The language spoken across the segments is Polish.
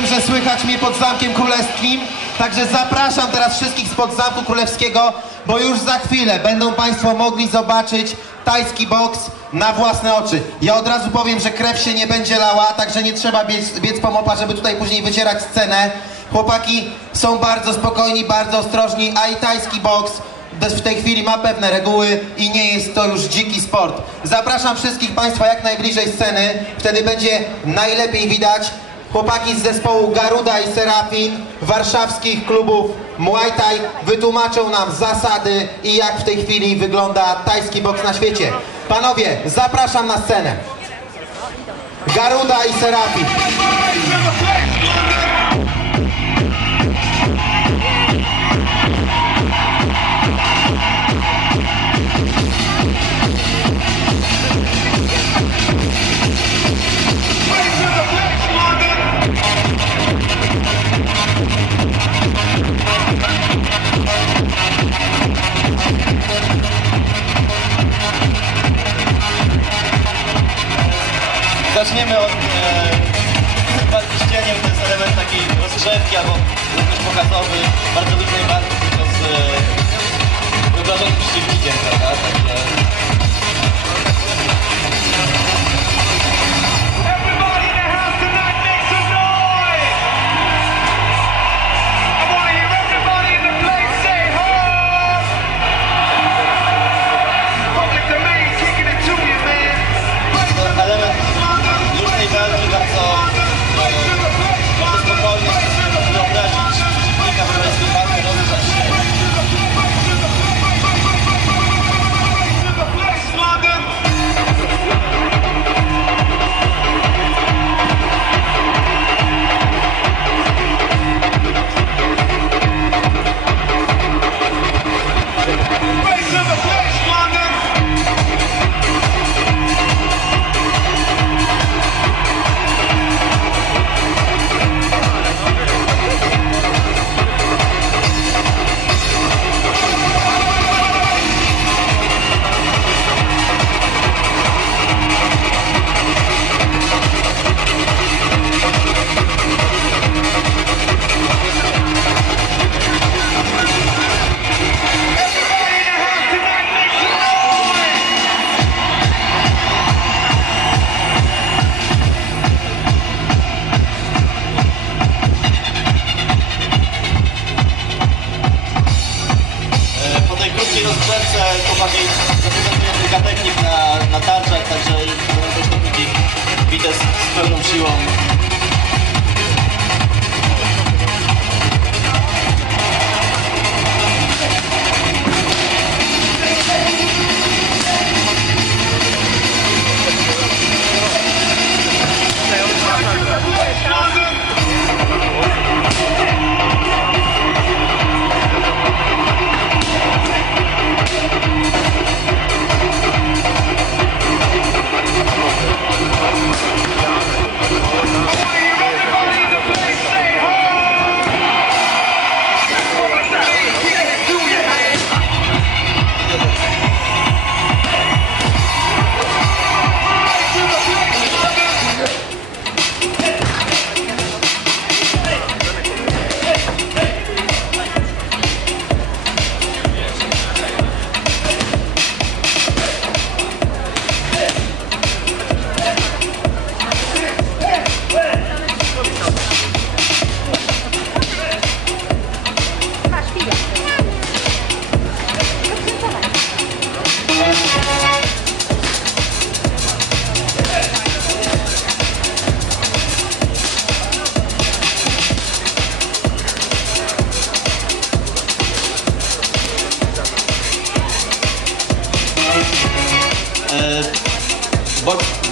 Wiem, że słychać mnie pod Zamkiem Królewskim, także zapraszam teraz wszystkich spod Zamku Królewskiego, bo już za chwilę będą Państwo mogli zobaczyć tajski boks na własne oczy. Ja od razu powiem, że krew się nie będzie lała, także nie trzeba biec, biec po mopa, żeby tutaj później wycierać scenę. Chłopaki są bardzo spokojni, bardzo ostrożni, a i tajski boks w tej chwili ma pewne reguły i nie jest to już dziki sport. Zapraszam wszystkich Państwa jak najbliżej sceny, wtedy będzie najlepiej widać. Chłopaki z zespołu Garuda i Serafin, warszawskich klubów Muay Thai wytłumaczą nam zasady i jak w tej chwili wygląda tajski boks na świecie. Panowie, zapraszam na scenę. Garuda i Serafin. Bite z, z pełną siłą.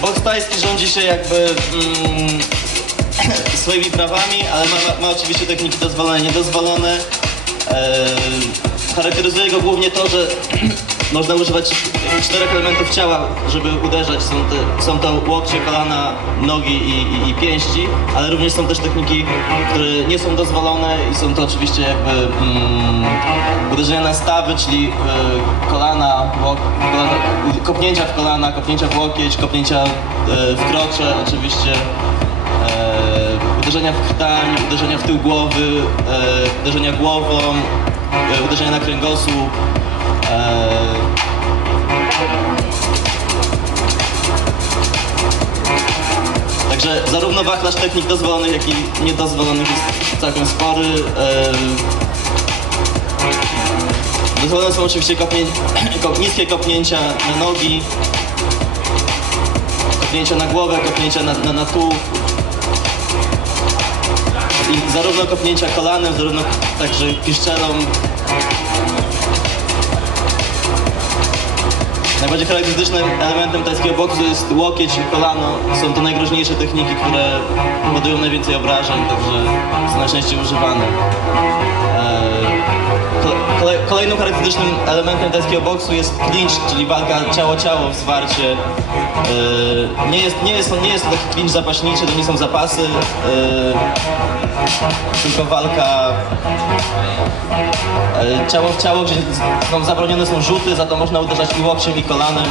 Boks tajski rządzi się jakby mm, swoimi prawami, ale ma, ma oczywiście techniki dozwolone, niedozwolone. E, charakteryzuje go głównie to, że można używać czterech elementów ciała, żeby uderzać. Są, te, są to łokcie, kolana, nogi i, i, i pięści, ale również są też techniki, które nie są dozwolone i są to oczywiście jakby mm, uderzenia na stawy, czyli e, kolana, łok, kolana, kopnięcia w kolana, kopnięcia w łokieć, kopnięcia e, w krocze, oczywiście e, uderzenia w krtań, uderzenia w tył głowy, e, uderzenia głową, e, uderzenia na kręgosłup. E, Także zarówno wachlarz technik dozwolonych, jak i niedozwolonych jest całkiem spory. Dozwolone są oczywiście kopnię, kop, niskie kopnięcia na nogi, kopnięcia na głowę, kopnięcia na, na, na tułów. I zarówno kopnięcia kolanem, zarówno także piszczelą. Najbardziej charakterystycznym elementem tajskiego boksu jest łokieć i kolano. Są to najgroźniejsze techniki, które powodują najwięcej obrażeń, także są najczęściej używane. Eee, Kolejnym charakterystycznym elementem tajskiego boksu jest clinch, czyli walka ciało-ciało w zwarcie. Eee, Nie jest, nie, jest, nie jest to taki clinch zapaśniczy, to nie są zapasy, eee, tylko walka e, ciało w ciało, gdzie no, zabronione są rzuty, za to można uderzać i łokciem i kolanem.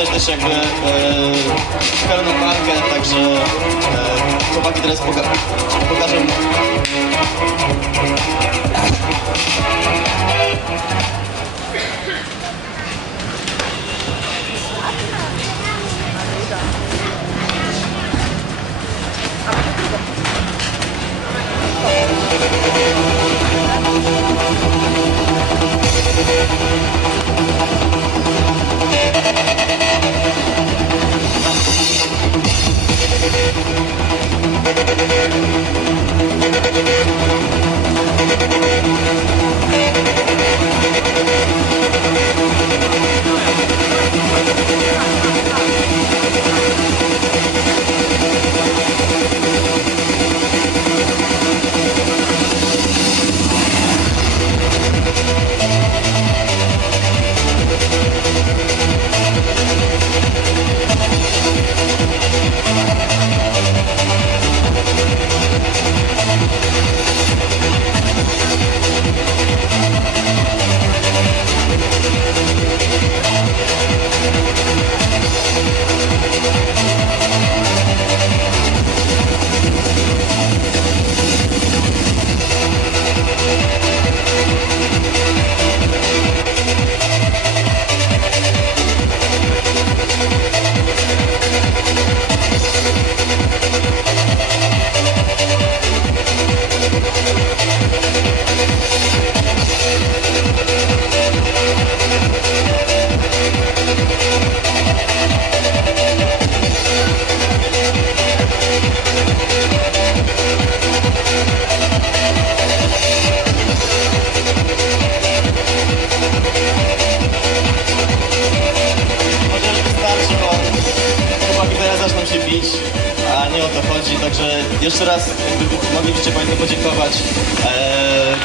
Pokazać też jakby e, pełną walkę, także e, chłopaki teraz poka pokażą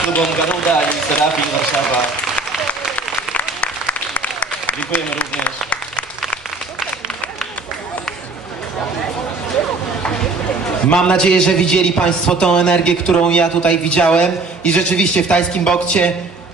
klubom Garuda i Serafin Warszawa. Dziękujemy również. Mam nadzieję, że widzieli Państwo tą energię, którą ja tutaj widziałem i rzeczywiście w tajskim boksie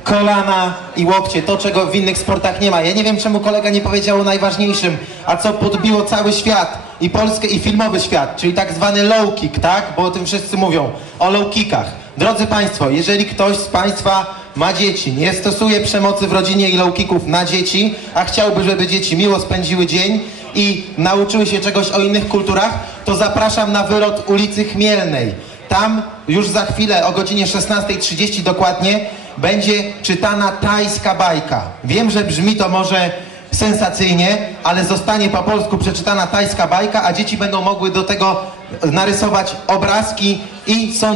kolana i łokcie, to czego w innych sportach nie ma. Ja nie wiem czemu kolega nie powiedział o najważniejszym, a co podbiło cały świat i Polskę i filmowy świat, czyli tak zwany low kick, tak? Bo o tym wszyscy mówią, o low kickach. Drodzy Państwo, jeżeli ktoś z Państwa ma dzieci, nie stosuje przemocy w rodzinie i low kicków na dzieci, a chciałby, żeby dzieci miło spędziły dzień i nauczyły się czegoś o innych kulturach, to zapraszam na wylot ulicy Chmielnej. Tam już za chwilę o godzinie 16.30 dokładnie będzie czytana tajska bajka. Wiem, że brzmi to może sensacyjnie, ale zostanie po polsku przeczytana tajska bajka, a dzieci będą mogły do tego narysować obrazki i są